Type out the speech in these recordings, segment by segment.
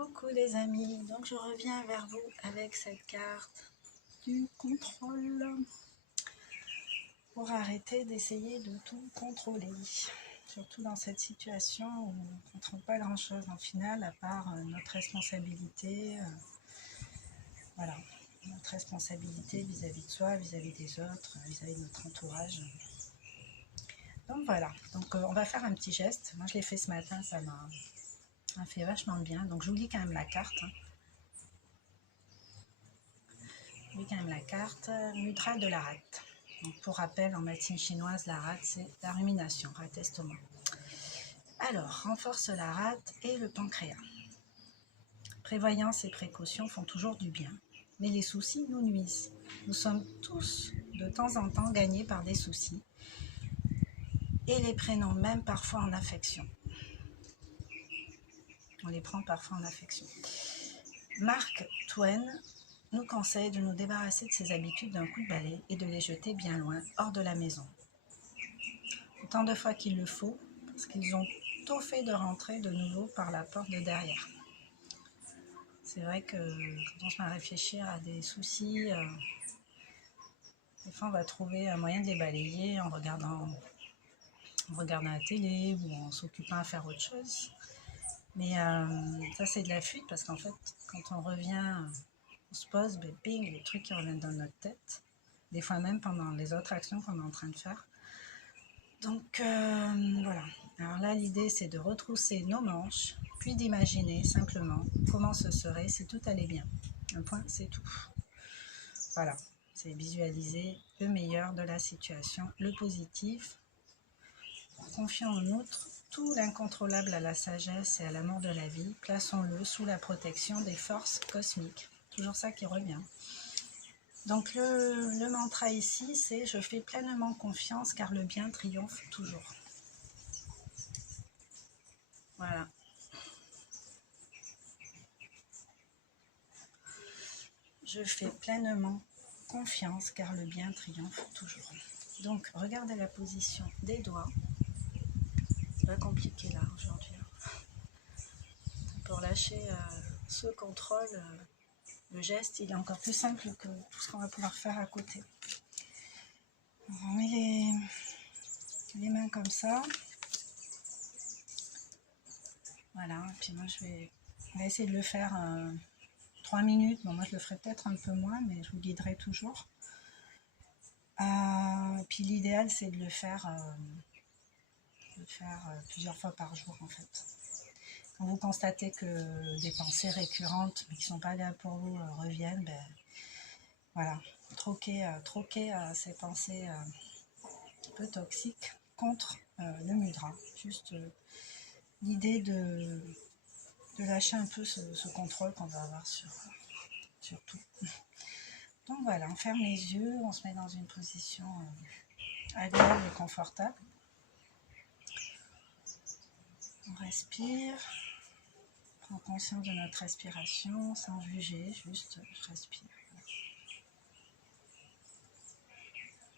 Coucou les amis, donc je reviens vers vous avec cette carte du contrôle pour arrêter d'essayer de tout contrôler, surtout dans cette situation où on ne contrôle pas grand chose en final à part notre responsabilité, voilà, notre responsabilité vis-à-vis de soi, vis-à-vis des autres, vis-à-vis de notre entourage. Donc voilà, donc on va faire un petit geste. Moi je l'ai fait ce matin, ça m'a fait vachement bien, donc je vous lis quand même la carte. Quand même la carte, mudra de la rate. Donc pour rappel, en médecine chinoise, la rate, c'est la rumination, rate estomac. Alors, renforce la rate et le pancréas. Prévoyance et précaution font toujours du bien, mais les soucis nous nuisent. Nous sommes tous, de temps en temps, gagnés par des soucis, et les prenons même parfois en affection. On les prend parfois en affection. Mark Twain nous conseille de nous débarrasser de ces habitudes d'un coup de balai et de les jeter bien loin, hors de la maison. Autant de fois qu'il le faut, parce qu'ils ont tôt fait de rentrer de nouveau par la porte de derrière. C'est vrai que quand on se met à réfléchir à des soucis, des fois on va trouver un moyen de les balayer en regardant la télé ou en s'occupant à faire autre chose. Mais ça c'est de la fuite parce qu'en fait, quand on revient, on se pose, bing, les trucs qui reviennent dans notre tête, des fois même pendant les autres actions qu'on est en train de faire. Donc voilà, alors là l'idée c'est de retrousser nos manches, puis d'imaginer simplement comment ce serait si tout allait bien. Un point, c'est tout. Voilà, c'est visualiser le meilleur de la situation, le positif. Confions en outre tout l'incontrôlable à la sagesse et à l'amour de la vie, plaçons-le sous la protection des forces cosmiques. Toujours ça qui revient. Donc le mantra ici, c'est « Je fais pleinement confiance car le bien triomphe toujours ». Voilà. Je fais pleinement confiance car le bien triomphe toujours. Donc regardez la position des doigts. C'est pas compliqué là aujourd'hui. Pour lâcher ce contrôle, le geste il est encore plus simple que tout ce qu'on va pouvoir faire à côté. On met les mains comme ça. Voilà, et puis moi je vais essayer de le faire 3 minutes. Bon, moi je le ferai peut-être un peu moins, mais je vous guiderai toujours. Puis l'idéal c'est de le faire plusieurs fois par jour en fait. Quand vous constatez que des pensées récurrentes mais qui ne sont pas là pour vous reviennent, voilà, troquez ces pensées un peu toxiques contre le mudra. Juste l'idée de lâcher un peu ce contrôle qu'on va avoir sur tout. Donc voilà, on ferme les yeux, on se met dans une position agréable et confortable. On respire, on prend conscience de notre respiration sans juger, juste je respire.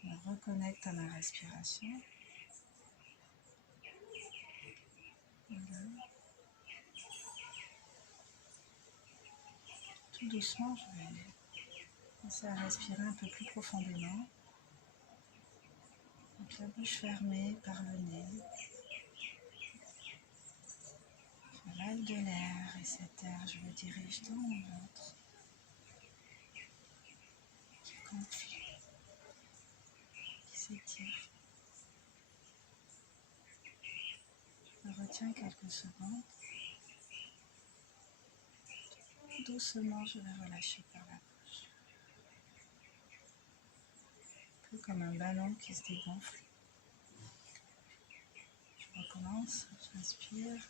Je me reconnecte à ma respiration. Voilà. Tout doucement, je vais commencer à respirer un peu plus profondément. Donc la bouche fermée par le nez. J'avale de l'air et cet air, je le dirige dans mon ventre qui gonfle, qui s'étire. Je retiens quelques secondes. Doucement, je vais relâcher par la bouche. Un peu comme un ballon qui se dégonfle. Je recommence, j'inspire.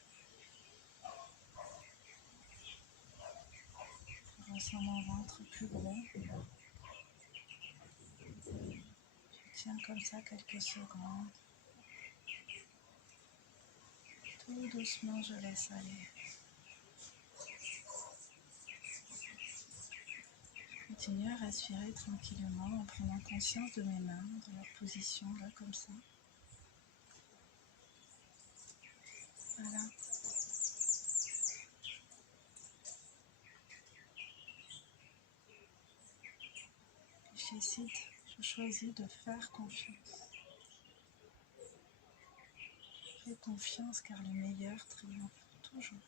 Je ressens mon ventre plus gros. Je tiens comme ça quelques secondes. Tout doucement, je laisse aller. Je continue à respirer tranquillement en prenant conscience de mes mains, de leur position là comme ça. Voilà. je choisis de faire confiance. Fais confiance car le meilleur triomphe toujours.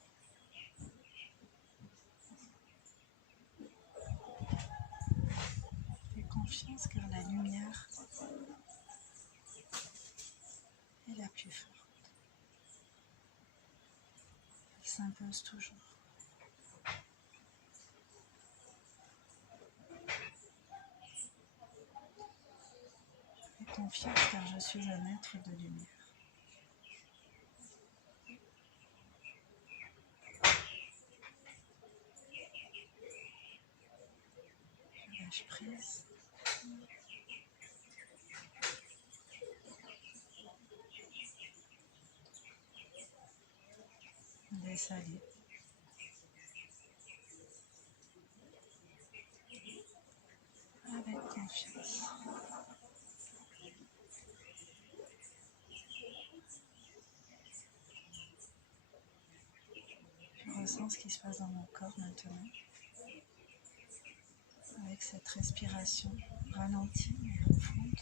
Fais confiance car la lumière est la plus forte. Elle s'impose toujours. Fais confiance car je suis un être de lumière. Je lâche prise. Laisse aller. Avec confiance. Je ressens ce qui se passe dans mon corps maintenant. Avec cette respiration ralentie et profonde.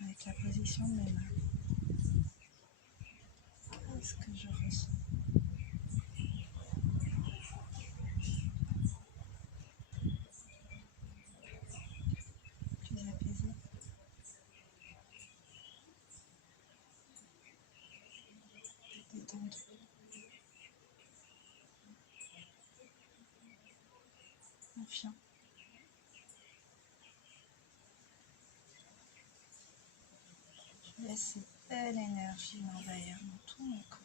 Avec la position de mes mains. Qu'est-ce que je ressens? Plus apaisé. Détendu. Confiant. Je laisse cette belle énergie m'envahir dans tout mon corps.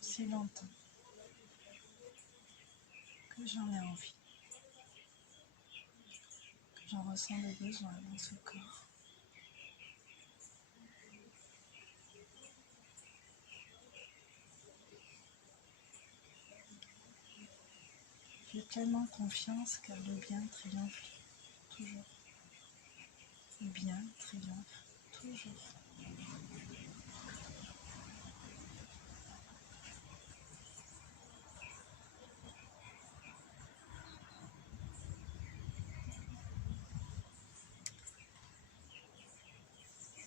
Si longtemps que j'en ai envie, que j'en ressens le besoin dans ce corps. J'ai pleinement confiance car le bien triomphe toujours. Le bien triomphe toujours.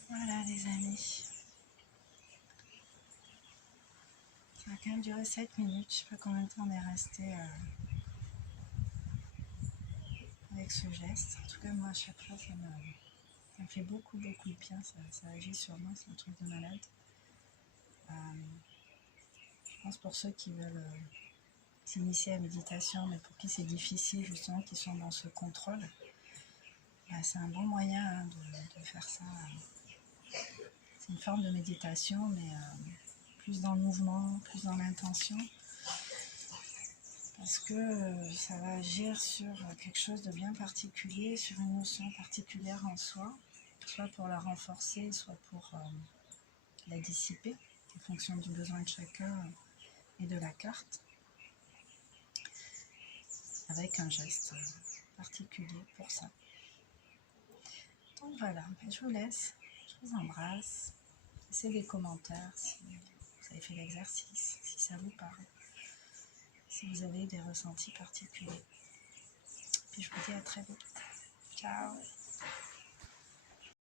Voilà les amis. Ça a quand même duré 7 minutes. Je ne sais pas combien de temps on est resté avec ce geste. En tout cas moi à chaque fois ça me fait beaucoup de bien. Ça agit sur moi, c'est un truc de malade. Je pense pour ceux qui veulent s'initier à la méditation, mais pour qui c'est difficile justement, qui sont dans ce contrôle, c'est un bon moyen de faire ça. C'est une forme de méditation, mais plus dans le mouvement, plus dans l'intention, parce que ça va agir sur quelque chose de bien particulier, sur une notion particulière en soi, soit pour la renforcer, soit pour la dissiper, en fonction du besoin de chacun et de la carte, avec un geste particulier pour ça. Donc voilà, je vous laisse, je vous embrasse. Laissez des commentaires si vous avez fait l'exercice, si ça vous parle, si vous avez des ressentis particuliers. Puis je vous dis à très vite. Ciao!